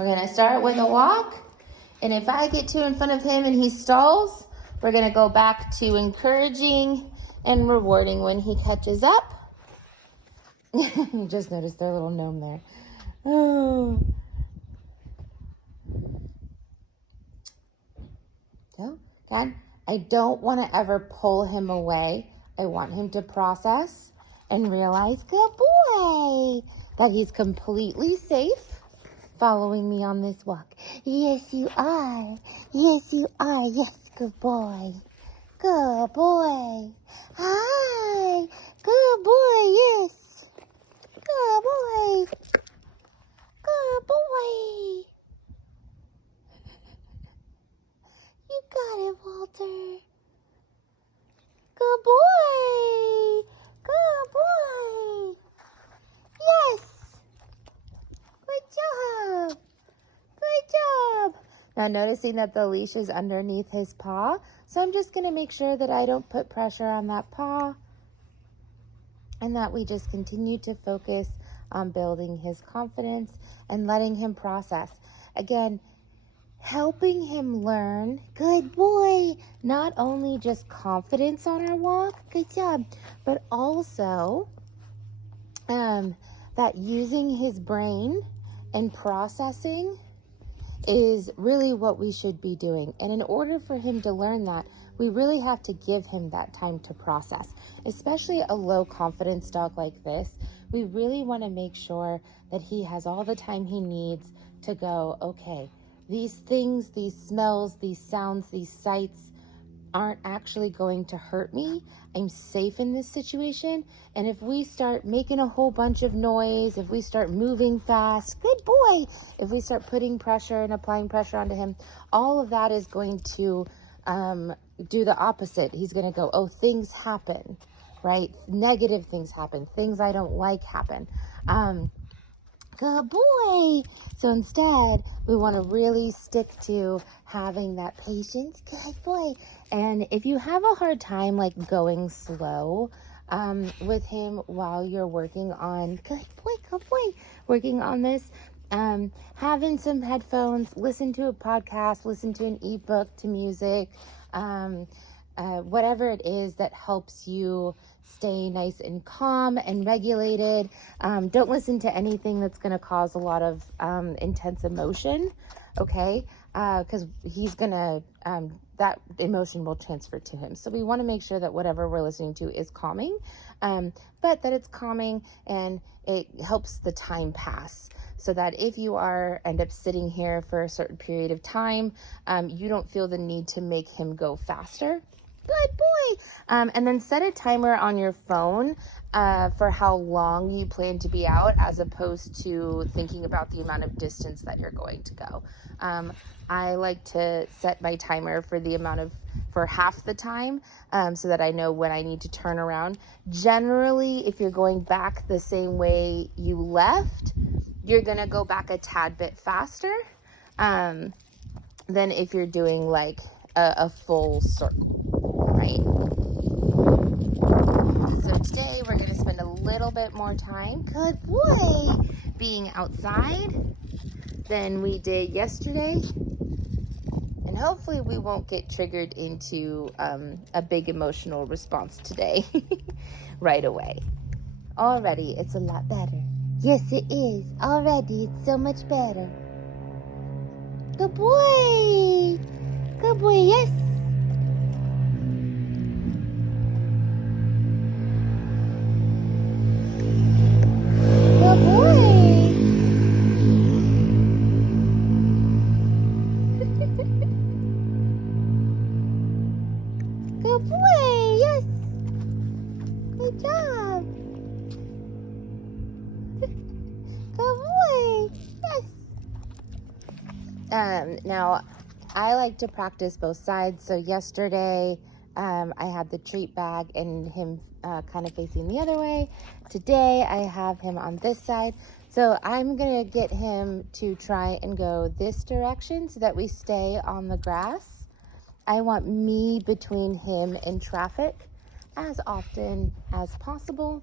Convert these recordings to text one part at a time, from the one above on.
We're going to start with a walk. And if I get too in front of him and he stalls, we're going to go back to encouraging and rewarding when he catches up. You just noticed their little gnome there. Oh. So, again, I don't want to ever pull him away. I want him to process and realize, good boy, that he's completely safe following me on this walk. Yes, you are. Yes, you are. Yes, good boy. Good boy. Hi. Good boy. Yes. Good boy. Good boy. You got it, Walter. Good boy. Good boy. Yes. Good job. Good job. Now noticing that the leash is underneath his paw, so I'm just going to make sure that I don't put pressure on that paw and that we just continue to focus on building his confidence and letting him process. Again, helping him learn, good boy, not only just confidence on our walk, good job, but also that using his brain and processing is really what we should be doing. And in order for him to learn that, we really have to give him that time to process, especially a low confidence dog like this. We really want to make sure that he has all the time he needs to go, okay, these things, these smells, these sounds, these sights aren't actually going to hurt me. I'm safe in this situation. And if we start making a whole bunch of noise, if we start moving fast, good boy, if we start putting pressure and applying pressure onto him, all of that is going to do the opposite. He's going to go, oh, things happen, right? Negative things happen. Things I don't like happen. Good boy. So instead, we want to really stick to having that patience. Good boy. And if you have a hard time like going slow with him while you're working on, good boy, working on this, having some headphones, listen to a podcast, listen to an ebook, to music, whatever it is that helps you stay nice and calm and regulated. Don't listen to anything that's going to cause a lot of intense emotion, okay? Because he's going to, that emotion will transfer to him. So we want to make sure that whatever we're listening to is calming, but that it's calming and it helps the time pass. So that if you end up sitting here for a certain period of time, you don't feel the need to make him go faster. Good boy. And then set a timer on your phone for how long you plan to be out, as opposed to thinking about the amount of distance that you're going to go. I like to set my timer for half the time, so that I know when I need to turn around. Generally, if you're going back the same way you left, you're going to go back a tad bit faster than if you're doing like a full circle. Right. So today we're going to spend a little bit more time, good boy, being outside than we did yesterday. And hopefully we won't get triggered into a big emotional response today right away. Already it's a lot better. Yes, it is. Already it's so much better. Good boy. Good boy, yes. Good boy. Good boy, yes. Good job. Good boy, yes. Now, I like to practice both sides. So yesterday, I had the treat bag and him kind of facing the other way. Today, I have him on this side. So I'm going to get him to try and go this direction so that we stay on the grass. I want me between him and traffic as often as possible.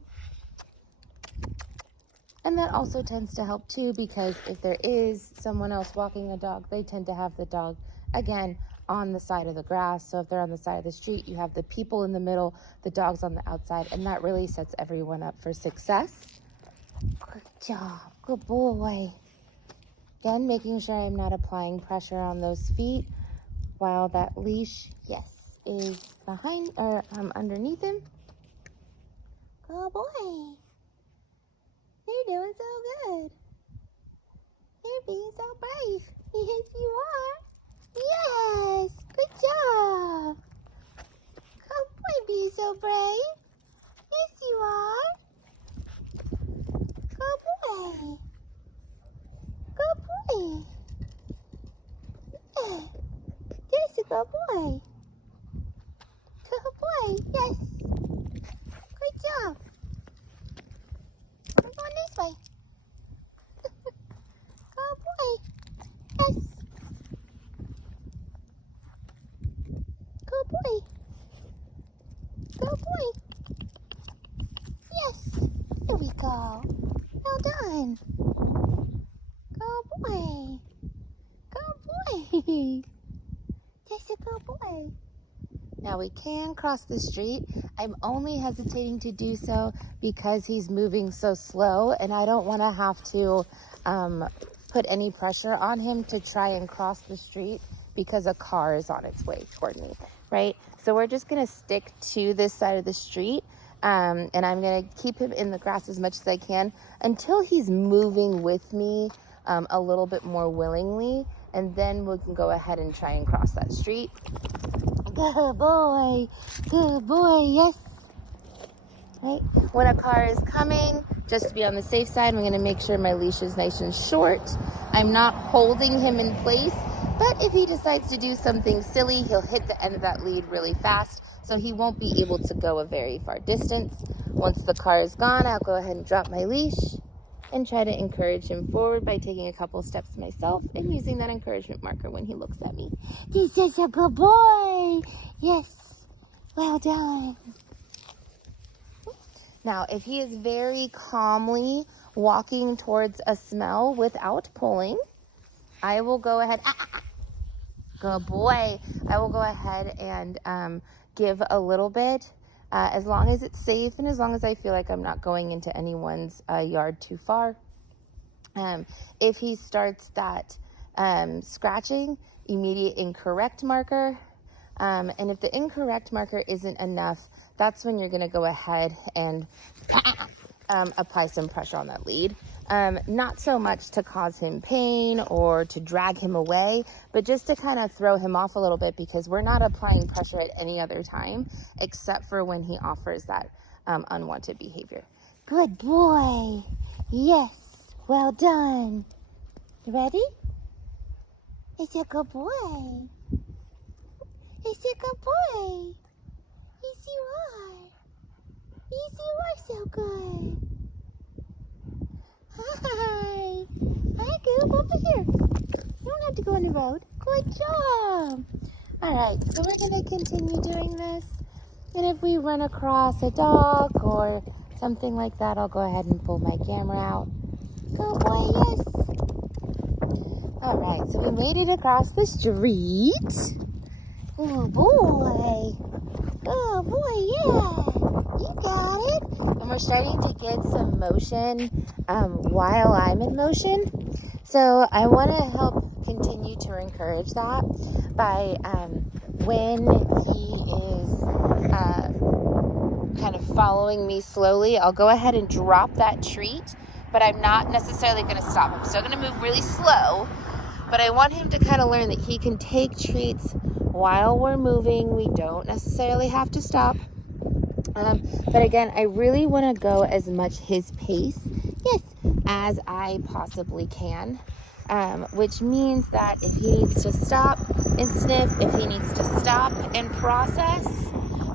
And that also tends to help too, because if there is someone else walking a dog, they tend to have the dog, again, on the side of the grass. So if they're on the side of the street, you have the people in the middle, the dogs on the outside, and that really sets everyone up for success. Good job. Good boy. Again, making sure I'm not applying pressure on those feet while that leash, yes, is behind or underneath him. Good boy. You're doing so good. You're being so brave. Yes, you are. Yes, good job. Good boy, being so brave. Yes, you are. Good boy. Good boy. Yeah. There's a good boy. Good boy, yes. Good job. We're going this way. Good boy. Yes. Good boy. Good boy. Yes. There we go. Well done. Good boy. Good boy. That's a good boy. Now we can cross the street. I'm only hesitating to do so because he's moving so slow, and I don't want to have to put any pressure on him to try and cross the street because a car is on its way toward me, right? So we're just going to stick to this side of the street, and I'm going to keep him in the grass as much as I can until he's moving with me a little bit more willingly, and then we can go ahead and try and cross that street. Good boy. Good boy. Yes. Right. When a car is coming, just to be on the safe side, I'm going to make sure my leash is nice and short. I'm not holding him in place, but if he decides to do something silly, he'll hit the end of that lead really fast, so he won't be able to go a very far distance. Once the car is gone, I'll go ahead and drop my leash and try to encourage him forward by taking a couple steps myself and using that encouragement marker when he looks at me. This is a good boy. Yes. Well done. Now, if he is very calmly walking towards a smell without pulling, I will go ahead. Good boy. I will go ahead and give a little bit. As long as it's safe and as long as I feel like I'm not going into anyone's yard too far. If he starts that scratching, immediate incorrect marker. And if the incorrect marker isn't enough, that's when you're going to go ahead and apply some pressure on that lead. Not so much to cause him pain or to drag him away, but just to kind of throw him off a little bit, because we're not applying pressure at any other time except for when he offers that unwanted behavior. Good boy. Yes. Well done. You ready? It's a good boy. It's a good boy. Yes, you are. Yes, you are so good. Hi. Hi, Goob. Over here. You don't have to go on the road. Good job. All right, so we're going to continue doing this. And if we run across a dog or something like that, I'll go ahead and pull my camera out. Good boy, yes. All right, so we made it across the street. Oh boy. Oh boy, yeah. You got it. And we're starting to get some motion while I'm in motion. So I want to help continue to encourage that by when he is kind of following me slowly, I'll go ahead and drop that treat, but I'm not necessarily going to stop. I'm still going to move really slow, but I want him to kind of learn that he can take treats while we're moving. We don't necessarily have to stop. But again, I really want to go as much his pace, yes, as I possibly can. Which means that if he needs to stop and sniff, if he needs to stop and process,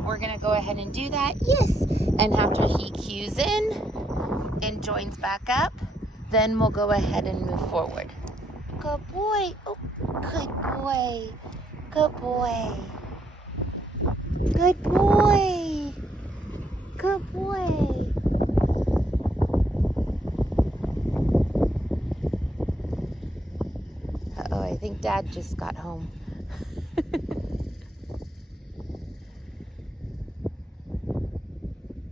we're going to go ahead and do that, yes. And after he cues in and joins back up, then we'll go ahead and move forward. Good boy. Oh, good boy. Good boy. Good boy. Good boy. I think Dad just got home.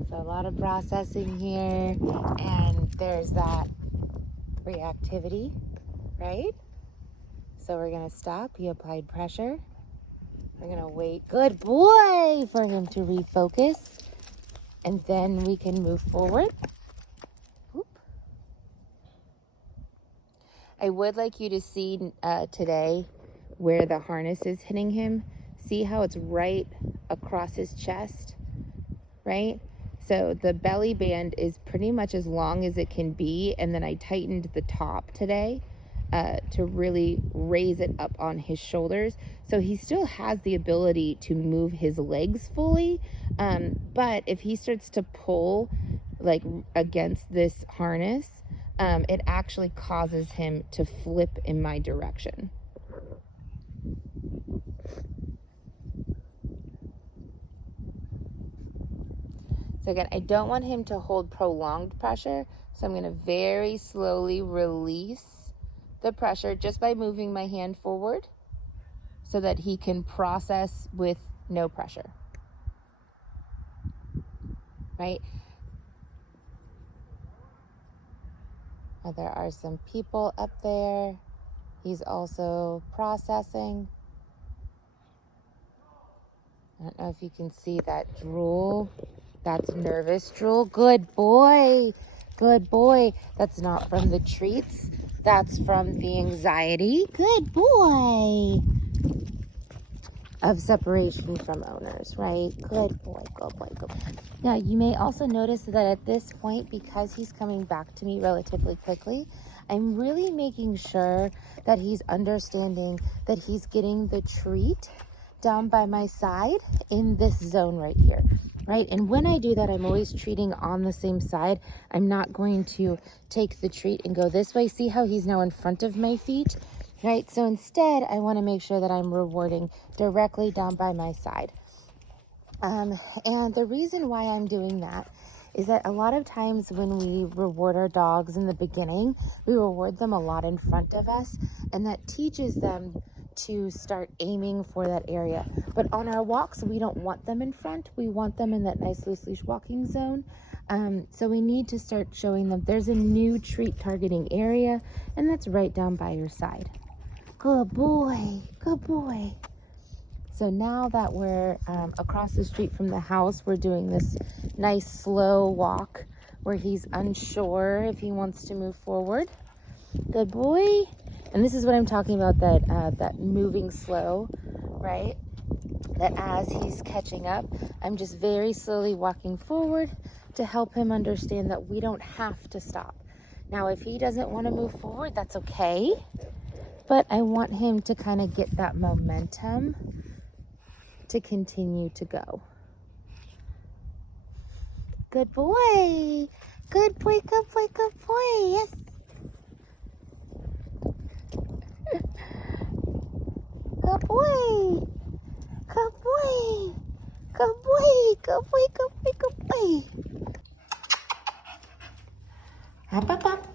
So a lot of processing here, and there's that reactivity, right? So we're gonna stop. He applied pressure. We're gonna wait, good boy, for him to refocus, and then we can move forward. Oop. I would like you to see today where the harness is hitting him. See how it's right across his chest, right? So the belly band is pretty much as long as it can be, and then I tightened the top today to really raise it up on his shoulders. So he still has the ability to move his legs fully, but if he starts to pull like against this harness, it actually causes him to flip in my direction. So again, I don't want him to hold prolonged pressure, so I'm going to very slowly release the pressure just by moving my hand forward so that he can process with no pressure, right? There are some people up there. He's also processing. I don't know if you can see that drool. That's nervous drool. Good boy. Good boy. That's not from the treats. That's from the anxiety. Good boy. Of separation from owners, right? Good boy, good boy, good boy. Now, you may also notice that at this point, because he's coming back to me relatively quickly, I'm really making sure that he's understanding that he's getting the treat down by my side in this zone right here, right? And when I do that, I'm always treating on the same side. I'm not going to take the treat and go this way. See how he's now in front of my feet, right? So instead, I want to make sure that I'm rewarding directly down by my side. And the reason why I'm doing that is that a lot of times when we reward our dogs in the beginning, we reward them a lot in front of us, and that teaches them to start aiming for that area. But on our walks, we don't want them in front. We want them in that nice loose leash walking zone. So we need to start showing them there's a new treat targeting area, and that's right down by your side. Good boy, good boy. So now that we're across the street from the house, we're doing this nice slow walk where he's unsure if he wants to move forward. Good boy. And this is what I'm talking about, that moving slow, right? That as he's catching up, I'm just very slowly walking forward to help him understand that we don't have to stop. Now, if he doesn't want to move forward, that's okay. But I want him to kind of get that momentum to continue to go. Good boy. Good boy, good boy, good boy. Yes. Good boy. Good boy. Good boy. Good boy, good boy, good boy. Up, up, up.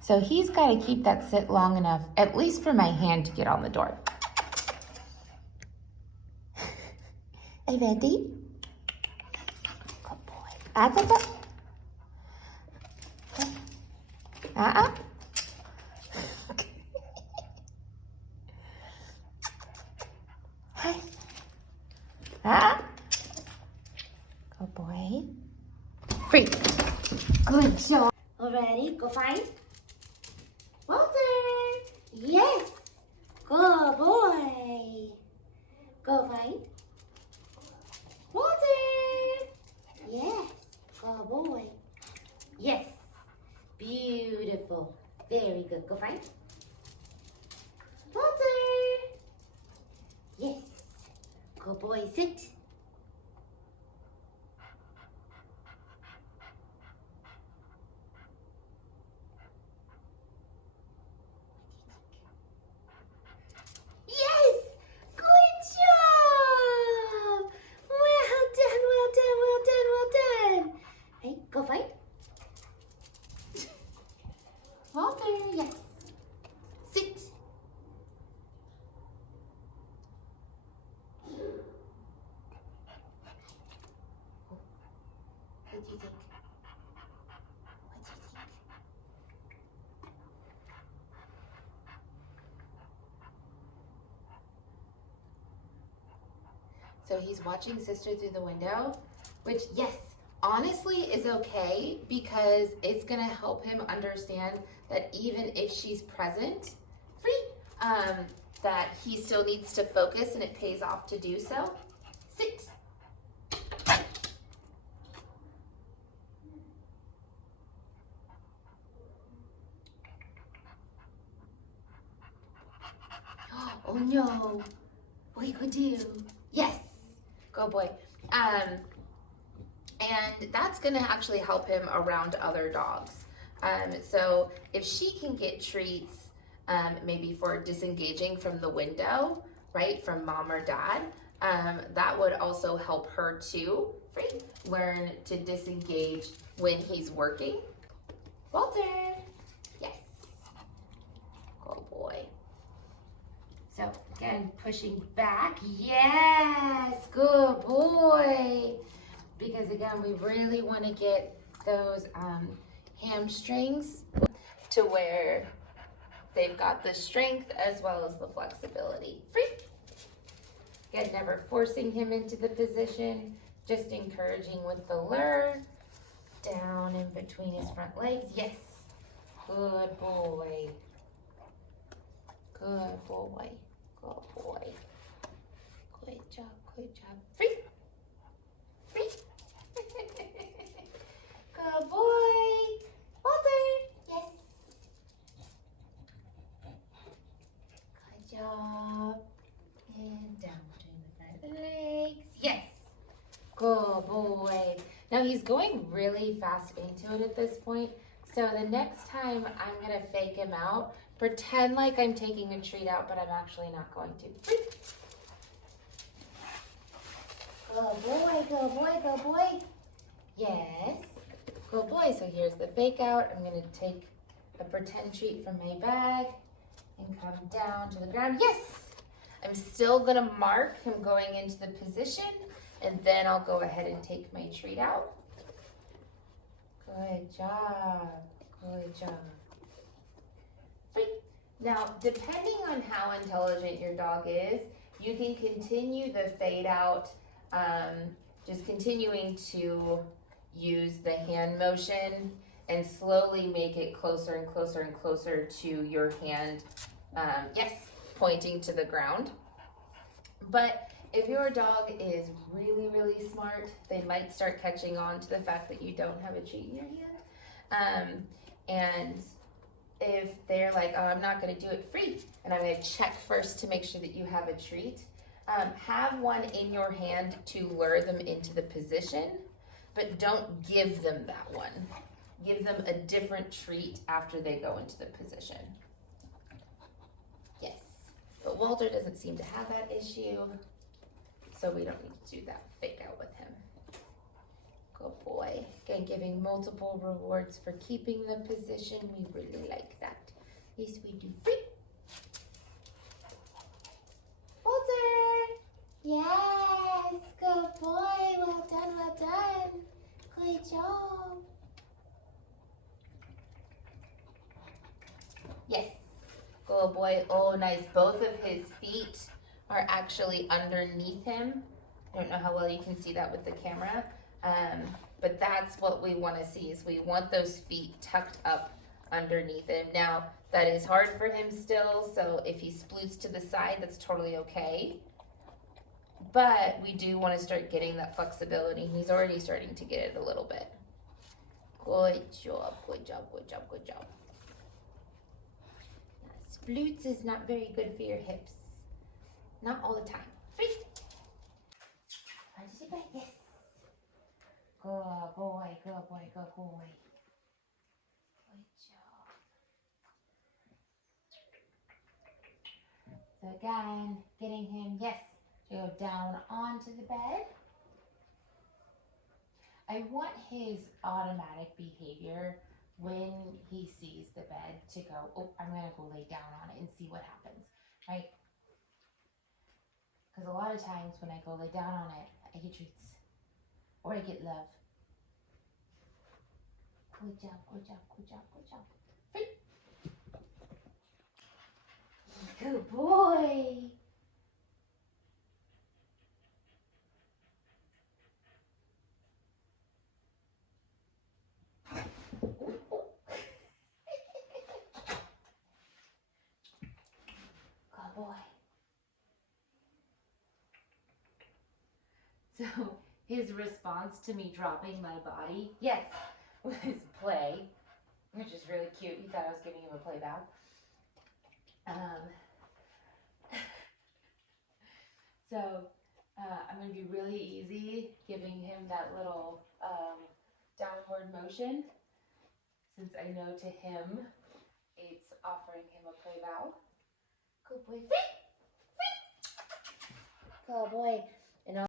So he's got to keep that sit long enough, at least for my hand to get on the door. Are you ready? Good boy. Up, up, up. Uh-uh. Hi. Ah. Good boy. Free. Good job. Already? Go find Walter. Yes. Good boy. Go find Walter. Yes. Good boy. Yes. Beautiful. Very good. Go find Walter. Yes. Good boy. Sit. Yes. Good job. Well done. Well done. Well done. Well done. Hey, go fight. Walter. Yes. Sit. So he's watching sister through the window, which, yes, honestly is okay because it's gonna help him understand that even if she's present, free, that he still needs to focus and it pays off to do so. Sit. Oh no, what you could do? Yes, go boy. And that's gonna actually help him around other dogs. So if she can get treats, maybe for disengaging from the window, right, from mom or dad, that would also help her to learn to disengage when he's working. Walter, yes, good boy. So again, pushing back, yes, good boy. Because again, we really want to get those hamstrings to where they've got the strength as well as the flexibility. Free. Again, never forcing him into the position, just encouraging with the lure. Down in between his front legs. Yes. Good boy. Good boy. Good boy. Good job. Good job. Free. Free. Good boy. Walter. Yes. Good job. And down between the front legs. Yes. Good boy. Now he's going really fast into it at this point. So the next time I'm going to fake him out, pretend like I'm taking a treat out, but I'm actually not going to. Good boy, good boy, good boy. Yes. Good boy. So here's the fake out. I'm going to take a pretend treat from my bag and come down to the ground. Yes. I'm still going to mark him going into the position, and then I'll go ahead and take my treat out. Good job. Good job. Free. Now, depending on how intelligent your dog is, you can continue the fade out, just continuing to use the hand motion and slowly make it closer and closer and closer to your hand, yes, pointing to the ground. But if your dog is really, really smart, they might start catching on to the fact that you don't have a treat in your hand. And if they're like, oh, I'm not gonna do it free, and I'm gonna check first to make sure that you have a treat, have one in your hand to lure them into the position, but don't give them that one. Give them a different treat after they go into the position. Yes, but Walter doesn't seem to have that issue, so we don't need to do that fake out with him. Good boy. Again, giving multiple rewards for keeping the position. We really like that. Yes, we do. Free. Walter. Yes. Good boy. Well done. Well done. Good job. Yes. Good boy. Oh, nice. Both of his feet are actually underneath him. I don't know how well you can see that with the camera. But that's what we want to see, is we want those feet tucked up underneath him. Now, that is hard for him still, so if he sploots to the side, that's totally okay. But we do want to start getting that flexibility. He's already starting to get it a little bit. Good job, good job, good job, good job. Sploots is not very good for your hips. Not all the time. Free. Yes. Good boy, good boy, good boy. Good job. So again, getting him, yes, to go down onto the bed. I want his automatic behavior when he sees the bed to go, oh, I'm going to go lay down on it and see what happens, right? Because a lot of times when I go lay down on it, I get treats. Or I get love. Good job, good job, good job, good job. Free. Good boy. boy. So his response to me dropping my body, yes, was play, which is really cute. He thought I was giving him a play back. So I'm going to be really easy giving him that little downward motion, since I know to him it's offering him a play vow. Good boy. Sit! Sit! Good boy.